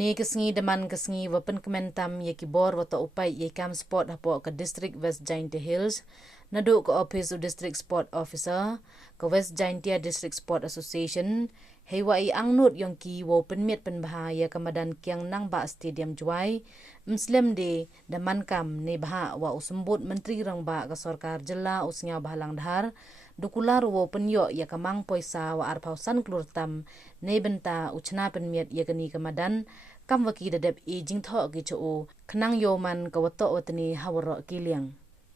ne kesngi deman kesngi wapen kementam ye kibor wata upai ye kam sport hapo ke district West Jaintia Hills nadu ke office district sport officer ke West Jaintia District Sport Association hewai angnut yong ki wo pynmiat pynbha ye kamadan kyang nang ba stadium Jowai Muslim de deman kam neibynta wa usumbut menteri rang ba ke sarkar jilla Sñiawbhalang Dhar dukular wo pynyoh ya kamang poisa wa arpausan klur tam neibynta uchna pynmiat ya kani kamadan kam waki dadep e jingtho gi cho khnang yoman ka wato watni hawro kiliang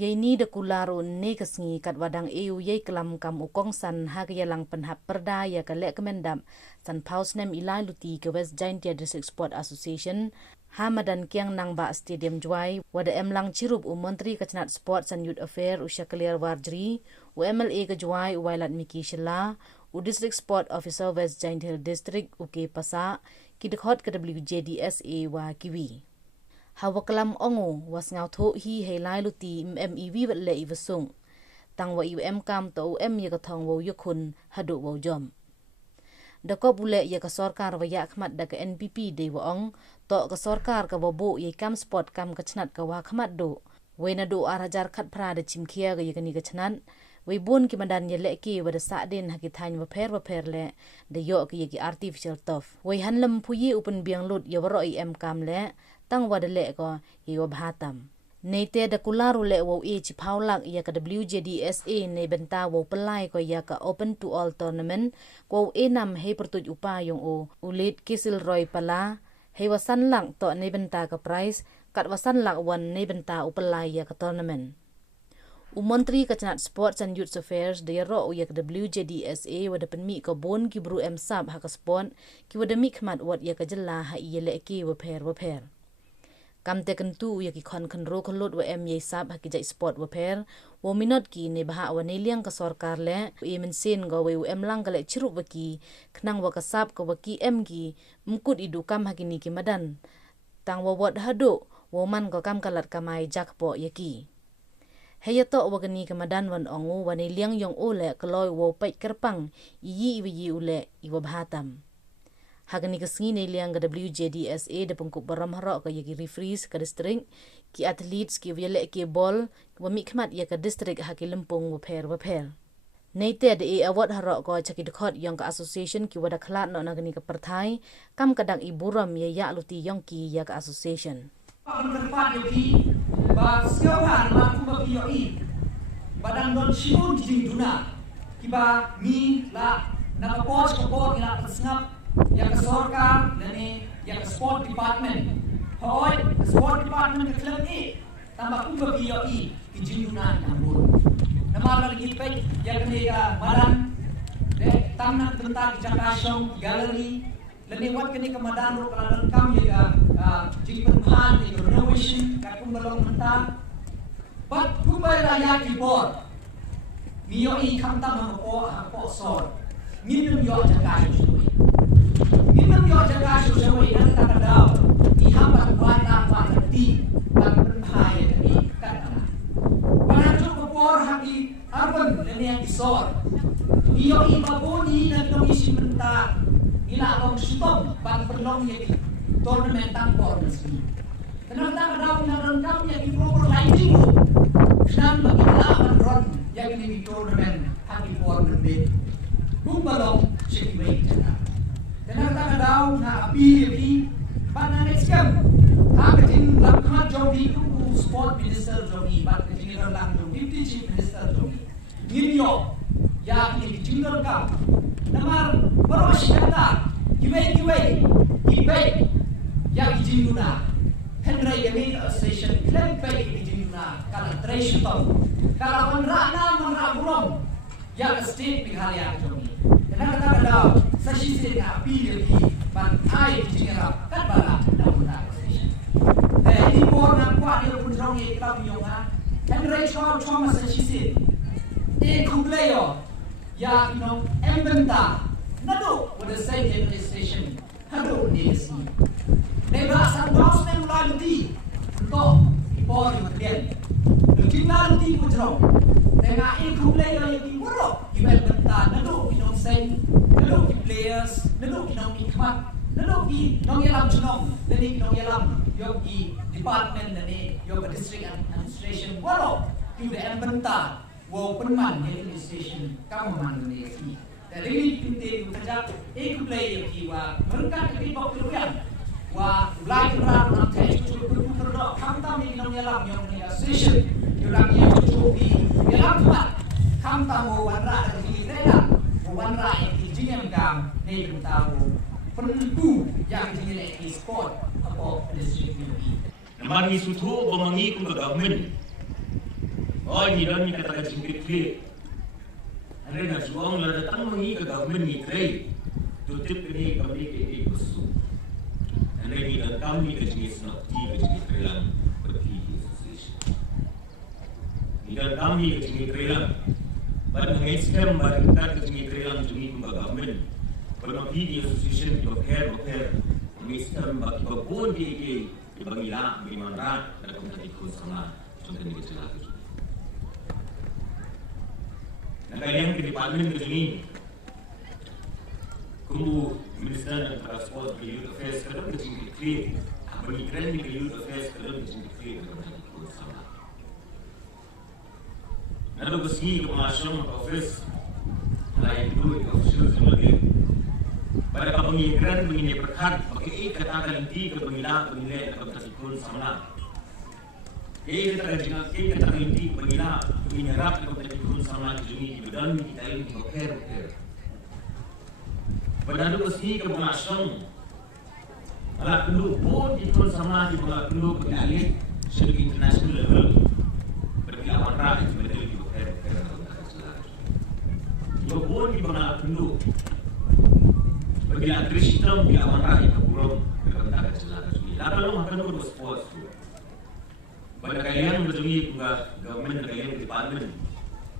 ye ni dekularu ne kesngi kat wadang eu ye kelam kam ukong san ha ya lang penhap perda ya kale kemendam san paus nem ilai luti ke West Jaintia District Sport Association Hamadan kiang nang ba stadium Jowai wada emlang cirup menteri kecnat sport san youth affair usha clear warjri MLA ke Jowai wailat miki shila district sport officer West Jaintia District uke pasa kidkhot ke WJDSA wa kiwi hawaklam ongo was ngau tho hi helai luti MEV le ivasung tang wa kam to ye ka thong wo yukun hadu wo jom dako bule ye ka sarkar wa ya khmat da ka NPP de wa ong to ka sarkar ka bobo ye kam sport kam ka chnat ka wa khmat do we na do arajar khat phra de chimkhia ga ye kani ka chnat we bun ki madan ye le ki wa da sa den ha ki thain wa pher le de yo ki ye ki artificial turf we hanlam phuyi upen biang lut ye wa ro kam le tang wa de le ko ye wa bhatam Neite da kularu le wo e chi paulak ya ka WJDSA neibynta wo pelai ko ya ka open to all tournament ko e nam he pertuj upa yung o ulit kisil roy pala he wasan lang to neibynta ka prize kat wasan lang wan neibynta upelai ya ka tournament Menteri kecnat sports and youth affairs de ro ya ka WJDSA wada penmi ko bon ki bru sab ha ka sport ki wada mi khmat wat ya ka jalla ha ye le ki wa pher kam te kentu ya ki khon ro kholot wa ye sab ha ki jai sport wa pher wo minot ki ne bha wa ne liang ka sarkar le e men sin go we lang ka le chiru wa ki khnang wa ka sab ko wa ki gi mkut idu kam ha ki ni ki madan tang wa wat hadu wo man ko kam kalat kamai jakpo ya ki heyato wa gani ka madan wan ongu wa ne liang yong ole kloi wo pai kerpang yi ule i wa bhatam Hagani kesngi ne liang ke WJDSA de pengkup baram harok ke yaki referees ke district ki athletes ki wele ki ball wa mikmat ya ke district ha ki lempung wa pher neite de award harok ko chaki dekhot yang ke association ki wada khlat no nagani ke perthai kam kadang iburam ya luti yang ki ya ke association ba skill-han ma kuma POE badang don shimun jing duna kiba mi la na coach ko ila tsngap yang ke sarkar nani yang ke sport department hoy sport department ke club ni tambah kuma POE ki jinguna nambur nama lagi pek yang ke madan de tamna tenta ki jakasong gallery lani wat kini ke madan ro kala kam ya jingpun phan ni renovation ka kumbalong menta bat kumbai raya ki bor mio i khamta ma ko sor minum yo jakasong Minum yo jaga susawi dan tak ada ihabat wata parti dan penhai ini kata. Panatu kopor haki arban dan yang disor. Iyo ibaboni dan komisi menta ila abang stop pan perlong ye tournament tampor meski. Kenapa tak ada penarangkam yang di proper lighting. Sedang bagi lawan ron yang di tournament haki for lebih. Kumbalong sekiway jaga. Kenapa daw na appeal pana next game hakatin lakmat jogi ku sport minister jogi bat general lang jogi chief minister jogi ninyo ya ki general ka namar barosh kata kiwe ya ki jinguna henry yami station claim pay ki jinguna kala trash to kala manra burom ya state bighalya jogi kenapa daw sashi se na appeal ki ban ai jinera kat bala na una station di por na kwa de pun rong ye club yonga henry choma sashi se player ya neibynta nado with the same station hado ni si neba san dos nem laluti to por yo klien laluti pun rong dengan player yang puro neibynta nado same Nalo ki players, nalo ki nang ikmat, Nalogi nong yalam chunong, nani nong yalam yogi department nani yoga district administration walo to the neibynta wo penman administration kamuman nani si. Dari ini penting kerja play yogi wa mereka kini bakal yang wa ulai kerana nak cari cucu berdoa kamta mi nong yalam yang ni association yulang yang cucu di yalam tempat kamta wo wanra di rela wo wanra yang di jingam gam neibynta wo penentu yang dinilai sport atau district ini. Namanya suatu pemangi ke government. Oh ini dah ni katakan singkit clear. Ada nak suang lah datang mengi ke government ni clear. Tutup ni kami ke kusu. Ada ni dah kami ke jenis nak ke jenis kelam berti association. Ni dah kami ke jenis kelam. Pada mengeskan pada kita ke jenis kelam jenis ke government. Kalau di association dokter mengisahkan bagi babon di bangila bagaimana dalam konteks sama contoh ini jelas. Negara yang di parlimen begini, kubu minister transport di youth affairs kalau begini clear, apa migran di youth affairs kalau begini clear dalam konteks sama. Lalu begini kemasam office lain itu official sebagai pada pemigran begini berkat bagi katakan inti ke bangila bangila dalam konteks sama. Katakan inti bangila menyerap dalam konteks sama juni dan kita ini dokter. Pada itu pasti kemasam alat perlu pun itu sama di bawah perlu beralih sebagai international level berkilawan rakyat sebagai dokter. Dua pun di bawah perlu bagi Kristen bila orang itu belum berkata jelas. Lalu makan itu sport. Pada kalian berdiri juga government kalian di parlimen.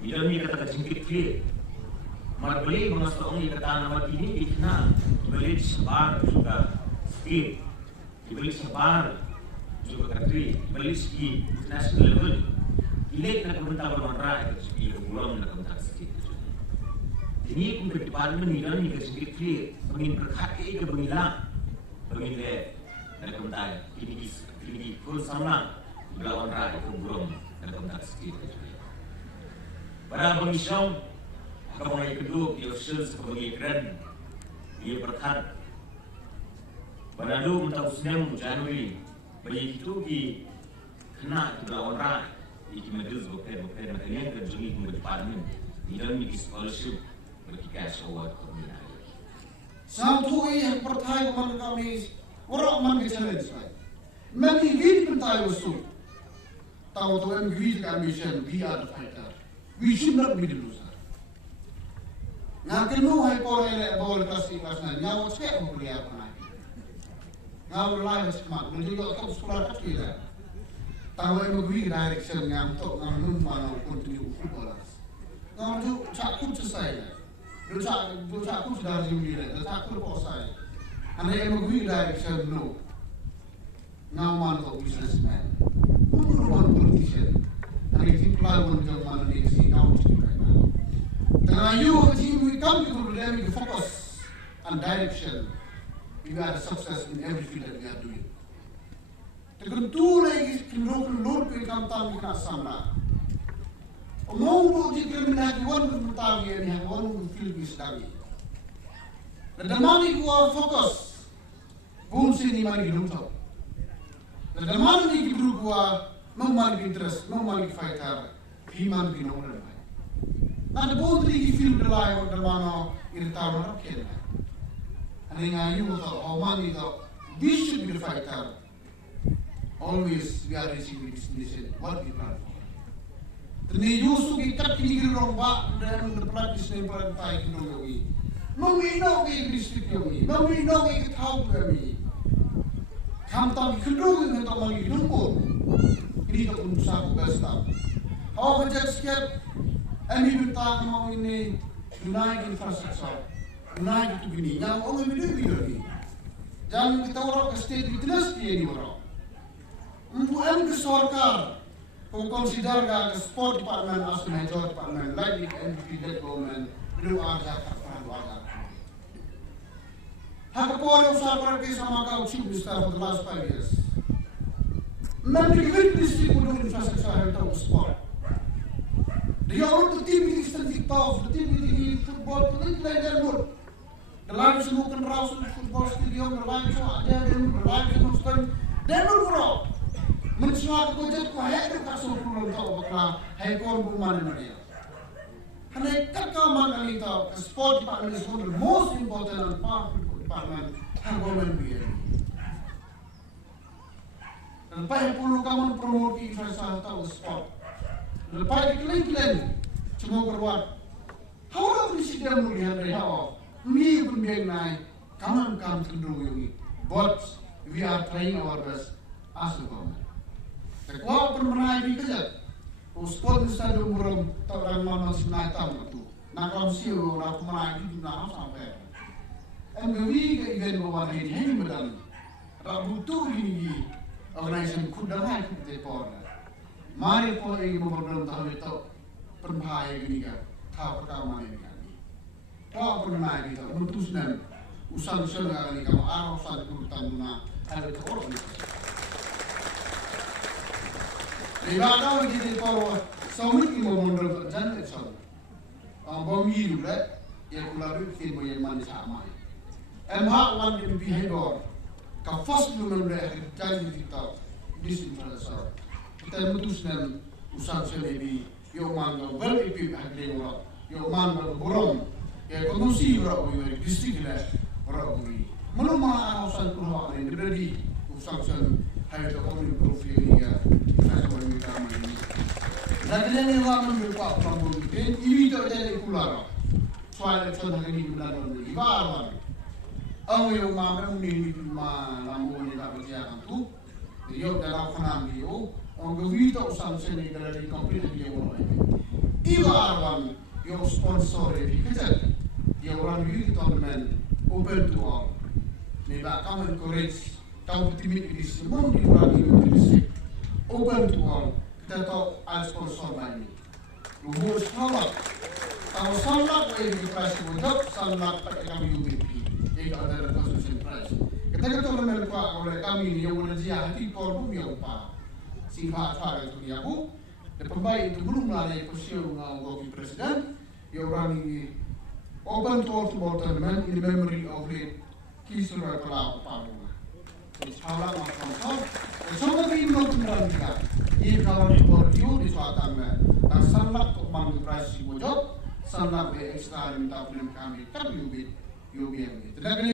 Bila ni kata singkit clear. Marbeli mengasah orang kata nama ini dikenal. Beli sebar juga skill. Beli sebar juga country. Beli ski national level. Ini kena pemerintah bermanfaat itu belum nak pemerintah skill. Ini pun di parlimen ni kan ni sedikit clear mengin berkaki ke bangila dari komentar ini full sama belawan rakyat belum dari komentar sedikit. Pada pengisau kamu kedua dia usul sebagai keren dia berkat. Pada lu untuk Senin Januari bagi itu ki kena belawan rakyat iki medus bukan makanya kerja di parlimen ini dan ni scholarship berkikas awal komunitas. Satu yang pertama man kami orang man ke challenge saya. Many we pentai usul. Tahu tu yang we ambition we are the fighter. We should not be the loser. Ngakin mu hai por ele bol kasih pasna nyawa cek mu dia apa lagi. Ngawa lain semak menjadi tak sekolah tak kira. Tahu yang we direction yang tu ngamun mana continue football. Ngawa tu cakap selesai. Dosa aku sudah jumlah, dosa aku lepas. Anda yang menggunakan direction no. Ngawan kau businessman, ngawan politician. Anda yang pelai wanita mana ni sih ngawan cakap. Karena you we come to problem with focus and direction. You are success in every field that we are doing. Tekan tu lagi kenal pelakam tamu kita sama. Mau jika menaiki wan mentawi yang wan film Islami. Dan mani gua fokus, bum sini mani belum tahu. Dan mani guru gua memang interest, memang fighter, iman binoran. Ada bontri film belai dan mana ini tahu orang kena. Ane ngayu tahu, mani tahu. This should be the fighter. Always we are receiving this mission. What we plan for. Ni Yusuf ikat kini romba dan berpraktis dengan perantai kinomi. Memino ke distrik kami, memino ke tahu kami. Kami tak kedua dengan tak lagi lumpur. Ini tak pun usaha besar. Awak kerja sekian, neibynta mau ini naik infrastruktur, naik itu begini. Yang orang video ni, jangan kita orang ke state witness dia ni orang. Untuk ke sorkar. Kung consider ka sport department as the major department, like the NPD government, blue arja kapal warga. Hakapore usah pergi sama kau chief minister for the last 5 years. Nanti witness di kudu infrastruktur itu sport. Dia orang tu tim ini sentik tahu, tim ini football tu ini lain pun. Dalam semua kendaraan football stadium, dalam semua ada, dalam semua sport, dan bergerak. Mencuat kujat kuahaya tu kasut pulau tahu bakal hekor buman mereka. Karena kekaman kali tahu sport department is one of the most important and powerful department yang government biar. Lepas 10 kamu promote infrastruktur sport. Lepas dikeliling-keliling cuma berbuat. How do you dan melihat mereka? Me pun biar naik. Kamu cenderung ini. But we are trying our best as a government. Kalau pun menaik di kejat, sport bisa diumurkan tak orang mana senaik tahun itu. Nak kalau siu orang menaik di dunia sampai. MBW ke event bawa ini hanya beran. Rabutu ini organisasi kudangan kita pun. Mari pun ini beberapa tahun itu pynbha ini kan, tahu perkara ini kan. Kalau pun menaik itu, memutuskan usaha-usaha ini kamu arah usaha kurutan dunia ada orang. Ibadah kita kalau sampai kita memandang jangan itu. Bagi juga, yang kulari kita boleh manis sama. Emhak wan yang behavior, kafas belum boleh jangan kita disinfrastruktur. Kita memutuskan usaha sendiri, yang mana berikut hadir orang, yang mana borong, yang kondisi orang orang distrik lah orang orang. Mana mana usaha keluar ini berarti usaha hari itu kami profil ini ya. Lagi ni orang berkuat pelampun itu, ini tu jadi kular. Soal contoh ini bulan ini, baru. Awak yang mampu ni lamu ni tak berjaya tu, dia dalam kanan dia, orang berita usaha seni dari komputer dia orang ini. Ibarat yang sponsor ini kerja, dia orang ini tournament open to all. Ni tak kamu encourage, tahu timit ini semua di orang ini open to all. Kita tahu ada sponsor lain. Luhur salat. Kalau salat bagi price untuk salat pakai kami UBP. Ini ada concession price. Kita kata orang mereka oleh kami ni yang boleh jia hati korban yang upah. Sehingga apa itu dia aku. Dan pembaik itu belum lari kursi ngawal presiden. Yang orang ini open to all football tournament in the memory of the Kisura Kalau Palu. Salah macam semua tim nonton kita. Ini kawan review di suatu dan sangat untuk mengoperasi wujud, sangat ekstra minta film kami terlebih UBM.